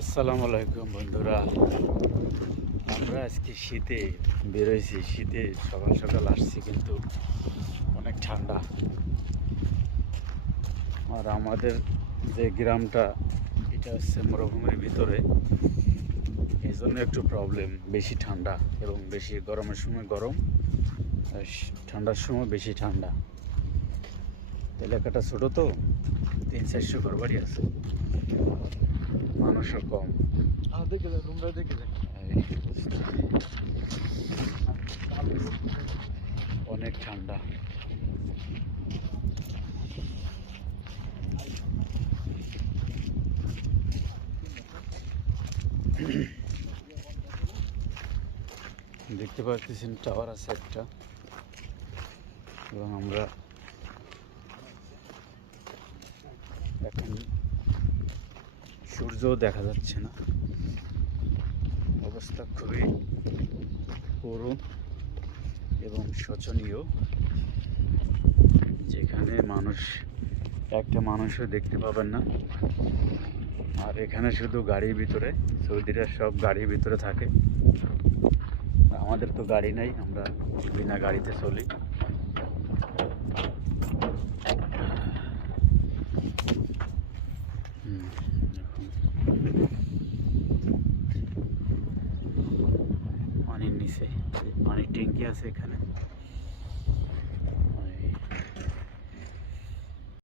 আসসালামু আলাইকুম বন্ধুরা। আমরা আজকে শীতে বেরোইছি, শীতে সকাল সকাল আসছি, কিন্তু অনেক ঠান্ডা। আর আমাদের যে গ্রামটা, এটা হচ্ছে মরুভূমির ভিতরে, এই জন্য একটু প্রবলেম। বেশি ঠান্ডা এবং বেশি গরমের সময় গরম, আর ঠান্ডার সময় বেশি ঠান্ডা। এলাকাটা ছোটো তো, 300-400 ঘর বাড়ি আছে, মানুষও কম। অনেক ঠান্ডা। দেখতে পাচ্ছেন টাওয়ার আছে একটা, এবং আমরা এখন সূর্যও দেখা যাচ্ছে না। অবস্থা খুবই করুণ এবং শোচনীয়, যেখানে একটা মানুষও দেখতে পাবেন না। আর এখানে শুধু গাড়ির ভিতরে, সৌদিরা সব গাড়ির ভিতরে থাকে। আমাদের তো গাড়ি নাই, আমরা বিনা গাড়িতে চলি। পানির নিচে পানির ট্যাঙ্কি আছে এখানে।